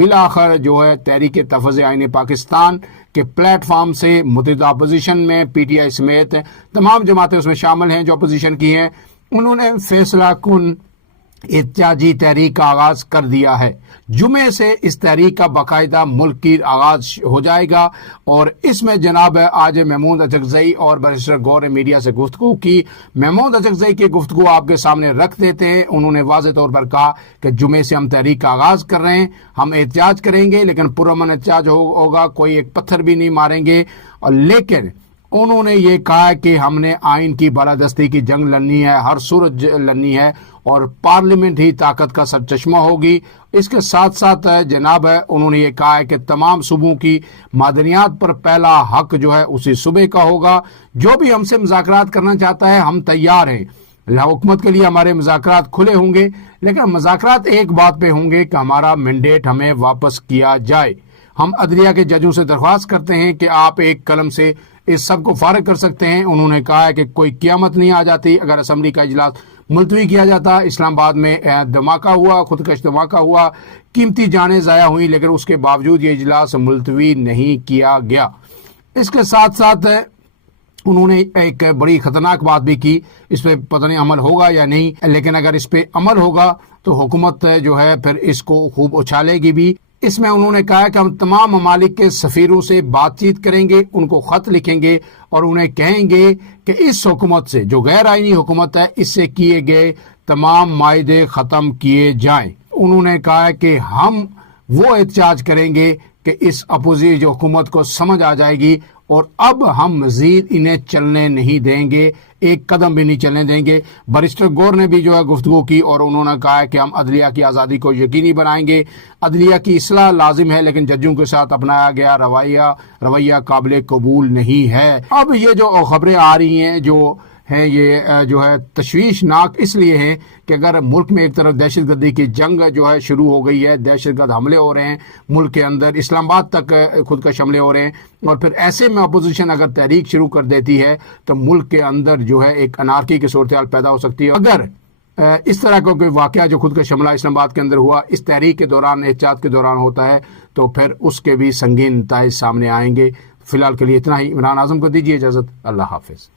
بالآخر جو ہے تحریک تحفظ آئین پاکستان کے پلیٹ فارم سے متحدہ اپوزیشن میں پی ٹی آئی سمیت تمام جماعتیں اس میں شامل ہیں جو اپوزیشن کی ہیں، انہوں نے فیصلہ کن احتجاجی تحریک کا آغاز کر دیا ہے۔ جمعے سے اس تحریک کا باقاعدہ ملک کی آغاز ہو جائے گا، اور اس میں جناب آج محمود اچکزئی اور بیرسٹر گور نے میڈیا سے گفتگو کی۔ محمود اچکزئی کی گفتگو آپ کے سامنے رکھ دیتے ہیں۔ انہوں نے واضح طور پر کہا کہ جمعے سے ہم تحریک کا آغاز کر رہے ہیں، ہم احتجاج کریں گے لیکن پرامن احتجاج ہوگا، کوئی ایک پتھر بھی نہیں ماریں گے، لیکن انہوں نے یہ کہا کہ ہم نے آئین کی بالادستی کی جنگ لڑنی ہے، ہر صورت لڑنی ہے، اور پارلیمنٹ ہی طاقت کا سرچشمہ ہوگی۔ اس کے ساتھ ساتھ جناب انہوں نے یہ کہا ہے کہ تمام صوبوں کی معدنیات پر پہلا حق جو ہے اسی صوبے کا ہوگا۔ جو بھی ہم سے مذاکرات کرنا چاہتا ہے ہم تیار ہیں، حکومت کے لیے ہمارے مذاکرات کھلے ہوں گے، لیکن مذاکرات ایک بات پہ ہوں گے کہ ہمارا مینڈیٹ ہمیں واپس کیا جائے۔ ہم عدلیہ کے ججوں سے درخواست کرتے ہیں کہ آپ ایک قلم سے اس سب کو فارغ کر سکتے ہیں۔ انہوں نے کہا ہے کہ کوئی قیامت نہیں آ جاتی اگر اسمبلی کا اجلاس ملتوی کیا جاتا۔ اسلام آباد میں دھماکہ ہوا، خودکش دھماکہ ہوا، قیمتی جانیں ضائع ہوئی، لیکن اس کے باوجود یہ اجلاس ملتوی نہیں کیا گیا۔ اس کے ساتھ ساتھ انہوں نے ایک بڑی خطرناک بات بھی کی، اس پہ پتہ نہیں عمل ہوگا یا نہیں، لیکن اگر اس پہ عمل ہوگا تو حکومت جو ہے پھر اس کو خوب اچھالے گی بھی۔ اس میں انہوں نے کہا کہ ہم تمام ممالک کے سفیروں سے بات چیت کریں گے، ان کو خط لکھیں گے اور انہیں کہیں گے کہ اس حکومت سے جو غیر آئینی حکومت ہے اس سے کیے گئے تمام معاہدے ختم کیے جائیں۔ انہوں نے کہا کہ ہم وہ احتجاج کریں گے کہ اس اپوزیشن جو حکومت کو سمجھ آ جائے گی اور اب ہم مزید انہیں چلنے نہیں دیں گے، ایک قدم بھی نہیں چلنے دیں گے۔ بیرسٹر گور نے بھی جو ہے گفتگو کی اور انہوں نے کہا کہ ہم عدلیہ کی آزادی کو یقینی بنائیں گے، عدلیہ کی اصلاح لازم ہے لیکن ججوں کے ساتھ اپنایا گیا رویہ قابل قبول نہیں ہے۔ اب یہ جو خبریں آ رہی ہیں جو ہیں یہ جو ہے تشویشناک اس لیے ہیں کہ اگر ملک میں ایک طرف دہشت گردی کی جنگ جو ہے شروع ہو گئی ہے، دہشت گرد حملے ہو رہے ہیں ملک کے اندر، اسلام آباد تک خودکش حملے ہو رہے ہیں، اور پھر ایسے میں اپوزیشن اگر تحریک شروع کر دیتی ہے تو ملک کے اندر جو ہے ایک انارکی کی صورتحال پیدا ہو سکتی ہے۔ اگر اس طرح کا کوئی واقعہ جو خودکش حملہ اسلام آباد کے اندر ہوا اس تحریک کے دوران، احتجاج کے دوران ہوتا ہے تو پھر اس کے بھی سنگین نتائج سامنے آئیں گے۔ فی الحال کے لیے اتنا ہی۔ عمران اعظم کو دیجیے اجازت، اللہ حافظ۔